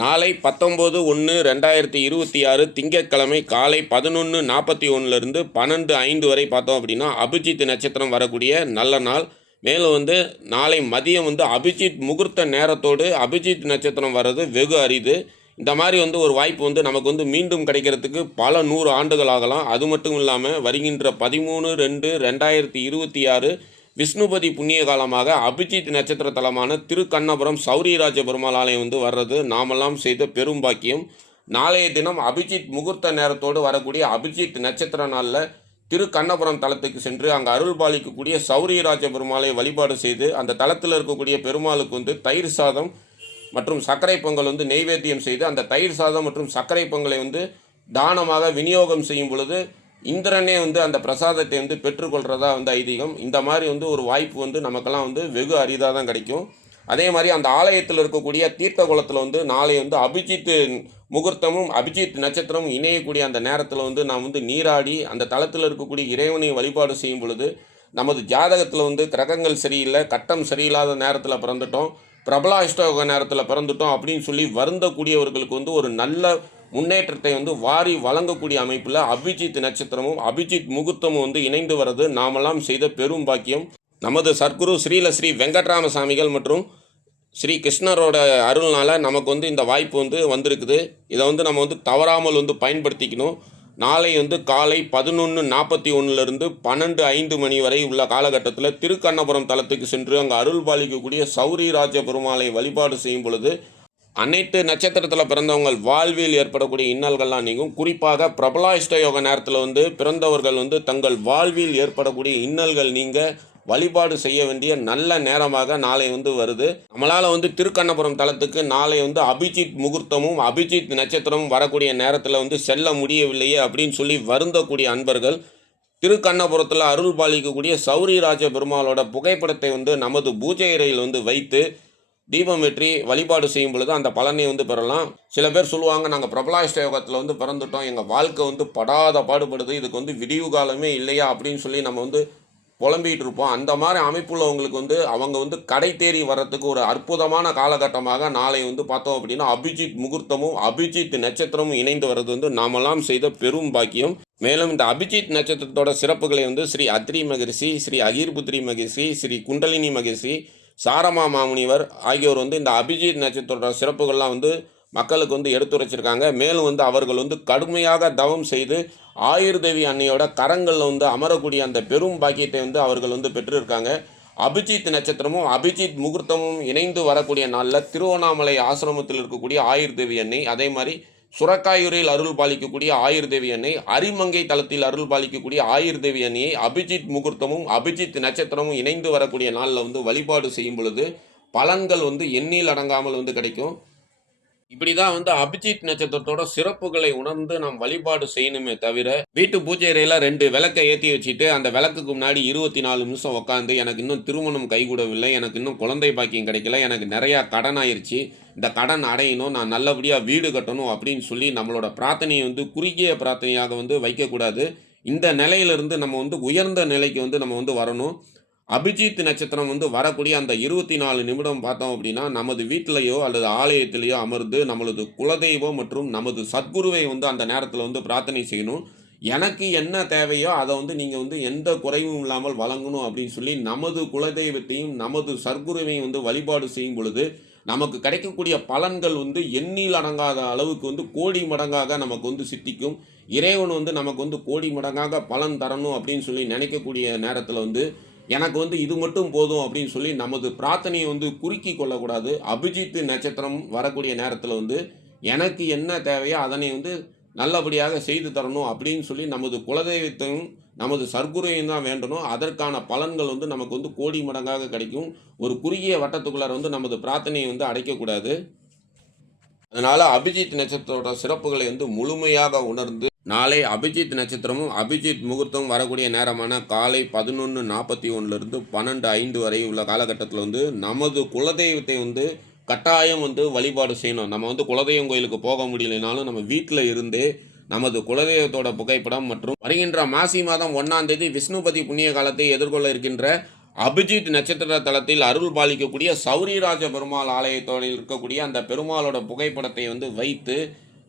நாளை பத்தொம்போது ஒன்று ரெண்டாயிரத்தி இருபத்தி ஆறு திங்கட்கிழமை காலை பதினொன்று நாற்பத்தி ஒன்றுலேருந்து பன்னெண்டு ஐந்து வரை பார்த்தோம் அப்படின்னா அபிஜித் நட்சத்திரம் வரக்கூடிய நல்ல நாள். மேலும் வந்து நாளை மதியம் வந்து அபிஜித் முகூர்த்த நேரத்தோடு அபிஜித் நட்சத்திரம் வர்றது வெகு அரிது. இந்த மாதிரி வந்து ஒரு வாய்ப்பு வந்து நமக்கு வந்து மீண்டும் கிடைக்கிறதுக்கு பல நூறு ஆண்டுகள் ஆகலாம். அது மட்டும் இல்லாமல் வருகின்ற பதிமூணு ரெண்டு ரெண்டாயிரத்தி இருபத்தி ஆறு விஷ்ணுபதி புண்ணிய காலமாக அபிஜித் நட்சத்திர தலமான திருக்கண்ணபுரம் சௌரியராஜ பெருமாள் ஆலயம் வந்து வர்றது. நாமெல்லாம் செய்த பெரும் பாக்கியம். நாளைய தினம் அபிஜித் முகூர்த்த நேரத்தோடு வரக்கூடிய அபிஜித் நட்சத்திர நாளில் திருக்கண்ணபுரம் தலத்துக்கு சென்று அங்கே அருள் பாலிக்கக்கூடிய சௌரியராஜ பெருமாளை வழிபாடு செய்து அந்த தலத்தில் இருக்கக்கூடிய பெருமாளுக்கு வந்து தயிர் சாதம் மற்றும் சர்க்கரை பொங்கல் வந்து நெய்வேத்தியம் செய்து அந்த தயிர் சாதம் மற்றும் சர்க்கரை பொங்கலை வந்து தானமாக விநியோகம் செய்யும் பொழுது இந்திரனே வந்து அந்த பிரசாதத்தை வந்து பெற்றுக்கொள்கிறதா வந்து ஐதீகம். இந்த மாதிரி வந்து ஒரு வாய்ப்பு வந்து நமக்கெல்லாம் வந்து வெகு அரிதாக தான் கிடைக்கும். அதே மாதிரி அந்த ஆலயத்தில் இருக்கக்கூடிய தீர்த்த குளத்தில் வந்து நாளை வந்து அபிஜித் முகூர்த்தமும் அபிஜித் நட்சத்திரமும் இணையக்கூடிய அந்த நேரத்தில் வந்து நாம் வந்து நீராடி அந்த தளத்தில் இருக்கக்கூடிய இறைவனை வழிபாடு செய்யும் பொழுது நமது ஜாதகத்தில் வந்து கிரகங்கள் சரியில்லை கட்டம் சரியில்லாத நேரத்தில் பிறந்துட்டோம் பிரபலாஷ்டோக நேரத்தில் பிறந்துட்டோம் அப்படின்னு சொல்லி வருந்தக்கூடியவர்களுக்கு வந்து ஒரு நல்ல முன்னேற்றத்தை வந்து வாரி வழங்கக்கூடிய அமைப்பில் அபிஜித் நட்சத்திரமும் அபிஜித் முகூர்த்தமும் வந்து இணைந்து வர்றது நாமெல்லாம் செய்த பெரும் பாக்கியம். நமது சர்க்குரு ஸ்ரீல ஸ்ரீ வெங்கட்ராமசாமிகள் மற்றும் ஸ்ரீ கிருஷ்ணரோட அருள்னால் நமக்கு வந்து இந்த வாய்ப்பு வந்து வந்திருக்குது. இதை வந்து நம்ம வந்து தவறாமல் வந்து பயன்படுத்திக்கணும். நாளை வந்து காலை பதினொன்று நாற்பத்தி ஒன்றுலேருந்து பன்னெண்டு ஐந்து மணி வரை உள்ள காலகட்டத்தில் திருக்கண்ணபுரம் தலத்துக்கு சென்று அங்கே அருள் பாலிக்கக்கூடிய சௌரிராஜ பெருமாளை வழிபாடு செய்யும் பொழுது அனைத்து நட்சத்திரத்தில் பிறந்தவங்கள் வாழ்வில் ஏற்படக்கூடிய இன்னல்கள்லாம் நீங்கும். குறிப்பாக பிரபலாயிஷ்ட யோக நேரத்தில் வந்து பிறந்தவர்கள் வந்து தங்கள் வாழ்வில் ஏற்படக்கூடிய இன்னல்கள் நீங்கள் வழிபாடு செய்ய வேண்டிய நல்ல நேரமாக நாளை வந்து வருது. நம்மளால் வந்து திருக்கண்ணபுரம் தளத்துக்கு நாளை வந்து அபிஜித் முகூர்த்தமும் அபிஜித் நட்சத்திரமும் வரக்கூடிய நேரத்தில் வந்து செல்ல முடியவில்லையே அப்படின்னு சொல்லி வருந்தக்கூடிய அன்பர்கள் திருக்கண்ணபுரத்தில் அருள் பாலிக்கக்கூடிய சௌரிராஜ பெருமாளோட புகைப்படத்தை வந்து நமது பூஜை அறையில் வந்து வைத்து தீபம் வெற்றி வழிபாடு செய்யும் பொழுது அந்த பலனை வந்து பெறலாம். சில பேர் சொல்லுவாங்க நாங்கள் பிரபலாஷ்ட யோகத்தில் வந்து பிறந்துட்டோம். எங்கள் வாழ்க்கை வந்து படாத பாடுபடுது. இதுக்கு வந்து விடிவு காலமே இல்லையா? அப்படின்னு சொல்லி நம்ம வந்து புலம்பிகிட்டு இருப்போம். அந்த மாதிரி அமைப்புள்ளவங்களுக்கு வந்து அவங்க வந்து கடை தேறி வர்றதுக்கு ஒரு அற்புதமான காலகட்டமாக நாளை வந்து பார்த்தோம் அப்படின்னா அபிஜித் முகூர்த்தமும் அபிஜித் நட்சத்திரமும் இணைந்து வர்றது வந்து நாமெல்லாம் செய்த பெரும் பாக்கியம். மேலும் இந்த அபிஜித் நட்சத்திரத்தோட சிறப்புகளை வந்து ஸ்ரீ அத்ரி மகரிஷி ஸ்ரீ அகீர்புத்ரி மகரிஷி ஸ்ரீ குண்டலினி மகரிஷி சாரமா மாமுனிவர் ஆகியோர் வந்து இந்த அபிஜித் நட்சத்திரோட சிறப்புகள்லாம் வந்து மக்களுக்கு வந்து எடுத்துரைச்சிருக்காங்க. மேலும் வந்து அவர்கள் வந்து கடுமையாக தவம் செய்து ஆயுர்தேவி அன்னையோட கரங்களில் வந்து அமரக்கூடிய அந்த பெரும் பாக்கியத்தை வந்து அவர்கள் வந்து பெற்றிருக்காங்க. அபிஜித் நட்சத்திரமும் அபிஜித் முகூர்த்தமும் இணைந்து வரக்கூடிய நாளில் திருவண்ணாமலை ஆசிரமத்தில் இருக்கக்கூடிய ஆயுர்தேவி அன்னை அதே மாதிரி சுரக்காயூரில் அருள் பாலிக்கக்கூடிய ஆயுர்தேவி அன்னை அரிமங்கை தளத்தில் அருள் பாலிக்கக்கூடிய ஆயுர்தேவி அன்னையை அபிஜித் முகூர்த்தமும் அபிஜித் நட்சத்திரமும் இணைந்து வரக்கூடிய நாளில் வந்து வழிபாடு செய்யும் பொழுது பலன்கள் வந்து எண்ணில் அடங்காமல் வந்து கிடைக்கும். இப்படி தான் வந்து அபிஜித் நட்சத்திரத்தோட சிறப்புகளை உணர்ந்து நாம் வழிபாடு செய்யணுமே தவிர வீட்டு பூஜை அறையில் ரெண்டு விளக்கை ஏற்றி வச்சுட்டு அந்த விளக்குக்கு முன்னாடி இருபத்தி நாலு நிமிஷம் உட்காந்து எனக்கு இன்னும் திருமணம் கைகூடவில்லை எனக்கு இன்னும் குழந்தை பாக்கியம் கிடைக்கல எனக்கு நிறையா கடன் ஆயிடுச்சு இந்த கடன் அடையணும் நான் நல்லபடியாக வீடு கட்டணும் அப்படின்னு சொல்லி நம்மளோட பிரார்த்தனையை வந்து குறுகிய பிரார்த்தனையாக வந்து வைக்கக்கூடாது. இந்த நிலையிலிருந்து நம்ம வந்து உயர்ந்த நிலைக்கு வந்து நம்ம வந்து வரணும். அபிஜித் நட்சத்திரம் வந்து வரக்கூடிய அந்த இருபத்தி நாலு நிமிடம் பார்த்தோம் அப்படின்னா நமது வீட்டிலையோ அல்லது ஆலயத்திலேயோ அமர்ந்து நம்மளது குலதெய்வம் மற்றும் நமது சத்குருவை வந்து அந்த நேரத்தில் வந்து பிரார்த்தனை செய்யணும். எனக்கு என்ன தேவையோ அதை வந்து நீங்கள் வந்து எந்த குறைவும் இல்லாமல் வழங்கணும் அப்படின்னு சொல்லி நமது குலதெய்வத்தையும் நமது சர்க்குருவையும் வந்து வழிபாடு செய்யும் பொழுது நமக்கு கிடைக்கக்கூடிய பலன்கள் வந்து எண்ணில் அடங்காத அளவுக்கு வந்து கோடி மடங்காக நமக்கு வந்து சித்திக்கும். இறைவன் வந்து நமக்கு வந்து கோடி மடங்காக பலன் தரணும் அப்படின்னு சொல்லி நினைக்கக்கூடிய நேரத்தில் வந்து எனக்கு வந்து இது மட்டும் போதும் அப்படின்னு சொல்லி நமது பிரார்த்தனையை வந்து குறுக்கி கொள்ளக்கூடாது. அபிஜித் நட்சத்திரம் வரக்கூடிய நேரத்தில் வந்து எனக்கு என்ன தேவையோ அதனை வந்து நல்லபடியாக செய்து தரணும் அப்படின்னு சொல்லி நமது குலதெய்வத்தையும் நமது சர்க்குரையும் தான் வேண்டணும். அதற்கான பலன்கள் வந்து நமக்கு வந்து கோடி மடங்காக கிடைக்கும். ஒரு குறுகிய வட்டத்துக்குள்ளார வந்து நமது பிரார்த்தனையை வந்து அடைக்கக்கூடாது. அதனால் அபிஜித் நட்சத்திரத்தோட சிறப்புகளை வந்து முழுமையாக உணர்ந்து நாளை அபிஜித் நட்சத்திரமும் அபிஜித் முகூர்த்தமும் வரக்கூடிய நேரமான காலை பதினொன்று நாற்பத்தி ஒன்றுலேருந்து பன்னெண்டு ஐந்து வரை உள்ள காலகட்டத்தில் வந்து நமது குலதெய்வத்தை வந்து கட்டாயம் வந்து வழிபாடு செய்யணும். நம்ம வந்து குலதெய்வம் கோயிலுக்கு போக முடியலனாலும் நம்ம வீட்டில் இருந்தே நமது குலதெய்வத்தோட புகைப்படம் மற்றும் வருகின்ற மாசி மாதம் ஒன்றாம் தேதி விஷ்ணுபதி புண்ணிய காலத்தை எதிர்கொள்ள இருக்கின்ற அபிஜித் நட்சத்திர தளத்தில் அருள் பாலிக்கக்கூடிய சௌரிராஜ பெருமாள் ஆலயத்தோடு இருக்கக்கூடிய அந்த பெருமாளோட புகைப்படத்தை வந்து வைத்து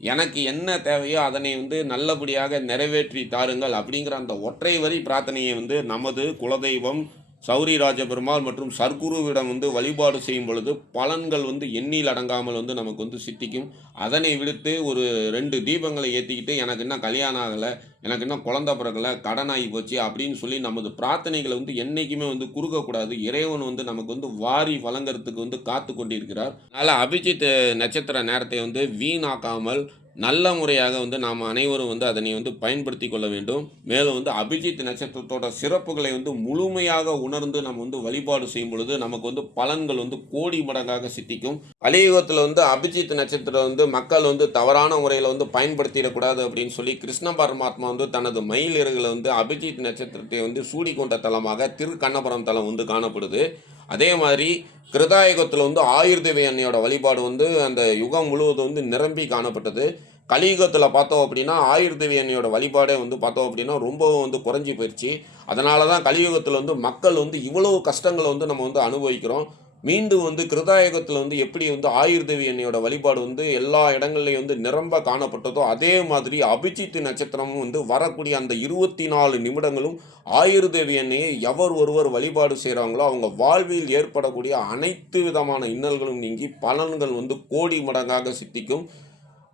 எனக்கு என்ன தேவையோ அதனை வந்து நல்லபடியாக நிறைவேற்றி தாருங்கள் அப்படிங்கிற அந்த ஒற்றை வரி பிரார்த்தனையை வந்து நமது குலதெய்வம் சௌரி ராஜபெருமாள் மற்றும் சர்க்குருவிடம் வந்து வழிபாடு செய்யும் பொழுது பலன்கள் வந்து எண்ணில் அடங்காமல் வந்து நமக்கு வந்து சித்திக்கும். அதனை விடுத்து ஒரு ரெண்டு தீபங்களை ஏற்றிக்கிட்டு எனக்கு இன்னும் கல்யாணம் ஆகலை எனக்கு இன்னும் குழந்த பிறகலை கடன் ஆகி போச்சு அப்படின்னு சொல்லி நமது பிரார்த்தனைகளை வந்து என்றைக்குமே வந்து குறுக்கக்கூடாது. இறைவன் வந்து நமக்கு வந்து வாரி வழங்குறதுக்கு வந்து காத்து கொண்டிருக்கிறார். அதனால் அபிஜித் நட்சத்திர நேரத்தை வந்து வீணாக்காமல் நல்ல முறையாக வந்து நாம் அனைவரும் வந்து அதனை வந்து பயன்படுத்தி கொள்ள வேண்டும். மேலும் வந்து அபிஜித் நட்சத்திரத்தோட சிறப்புகளை வந்து முழுமையாக உணர்ந்து நம்ம வந்து வழிபாடு செய்யும் பொழுது நமக்கு வந்து பலன்கள் வந்து கோடி மடங்காக சித்திக்கும். கலியுகத்தில் வந்து அபிஜித் நட்சத்திரம் வந்து மக்கள் வந்து தவறான முறையில் வந்து பயன்படுத்திடக்கூடாது அப்படின்னு சொல்லி கிருஷ்ண பரமாத்மா வந்து தனது மயில் இறகுல வந்து அபிஜித் நட்சத்திரத்தை வந்து சூடிக்கொண்ட தலமாக திருக்கண்ணபுரம் தலம் வந்து காணப்படுது. அதே மாதிரி கிருதாயுகத்தில் வந்து ஆயுர்தேவி அன்னையோட வழிபாடு வந்து அந்த யுகம் முழுவதும் வந்து நிரம்பி காணப்பட்டது. கலியுகத்தில் பார்த்தோம் அப்படின்னா ஆயுர்தேவி அன்னையோட வழிபாடே வந்து பார்த்தோம் அப்படின்னா ரொம்பவும் வந்து குறைஞ்சி போயிடுச்சு அதனால தான் கலியுகத்தில் வந்து மக்கள் வந்து இவ்வளவு கஷ்டங்களை வந்து நம்ம வந்து அனுபவிக்கிறோம். மீண்டும் வந்து கிருதாயகத்தில் வந்து எப்படி வந்து ஆயுர்தேவி என்னையோட வழிபாடு வந்து எல்லா இடங்கள்லையும் வந்து நிரம்ப காணப்பட்டதோ அதே மாதிரி அபிஜித் நட்சத்திரமும் வந்து வரக்கூடிய அந்த இருபத்தி நாலு நிமிடங்களும் ஆயுர்தேவி எண்ணெயை எவர் ஒருவர் வழிபாடு செய்கிறாங்களோ அவங்க வாழ்வில் ஏற்படக்கூடிய அனைத்து விதமான இன்னல்களும் நீங்கி பலன்கள் வந்து கோடி மடங்காக சித்திக்கும்.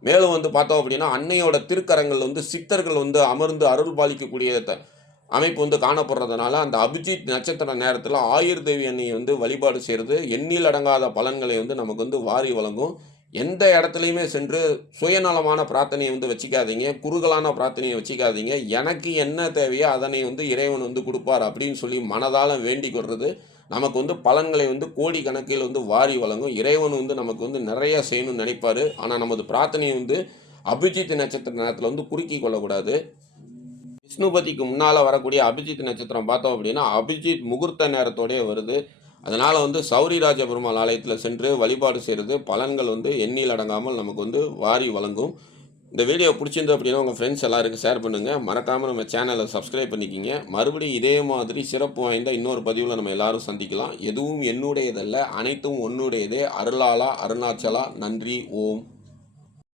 மேலும் வந்து பார்த்தோம் அப்படின்னா அன்னையோட திருக்கரங்கள் வந்து சித்தர்கள் வந்து அமர்ந்து அருள் பாலிக்கக்கூடிய த- அமைப்பு வந்து காணப்படுறதுனால அந்த அபிஜித் நட்சத்திர நேரத்தில் ஆயுர் தேவி அன்னையை வந்து வழிபாடு செய்கிறது எண்ணில் அடங்காத பலன்களை வந்து நமக்கு வந்து வாரி வழங்கும். எந்த இடத்துலையுமே சென்று சுயநலமான பிரார்த்தனையை வந்து வச்சுக்காதீங்க குறுகலான பிரார்த்தனையை வச்சுக்காதீங்க. எனக்கு என்ன தேவையோ அதனை வந்து இறைவன் வந்து கொடுப்பார் அப்படின்னு சொல்லி மனதால் வேண்டிக் கொள்வது நமக்கு வந்து பலன்களை வந்து கோடி கணக்கில் வந்து வாரி வழங்கும். இறைவன் வந்து நமக்கு வந்து நிறைய செய்யணும்னு நினைப்பார். ஆனால் நமது பிரார்த்தனையை வந்து அபிஜித் நட்சத்திர நேரத்தில் வந்து குறுக்கி கொள்ளக்கூடாது. விஷ்ணுபதிக்கு முன்னால் வரக்கூடிய அபிஜித் நட்சத்திரம் பார்த்தோம் அப்படின்னா அபிஜித் முகூர்த்த நேரத்தோடயே வருது. அதனால் வந்து சௌரிராஜ பெருமாள் ஆலயத்தில் சென்று வழிபாடு செய்கிறது பலன்கள் வந்து எண்ணில் அடங்காமல் நமக்கு வந்து வாரி வழங்கும். இந்த வீடியோ பிடிச்சிருந்து அப்படின்னா உங்கள் ஃப்ரெண்ட்ஸ் எல்லாருக்கும் ஷேர் பண்ணுங்கள் மறக்காமல் நம்ம சேனலை சப்ஸ்கிரைப் பண்ணிக்கிங்க. மறுபடியும் இதே மாதிரி சிறப்பு வாய்ந்த இன்னொரு பதிவில் நம்ம எல்லாரும் சந்திக்கலாம். எதுவும் என்னுடையதல்ல அனைத்தும் உன்னுடையதே. அருளாலா அருணாச்சலா நன்றி ஓம்.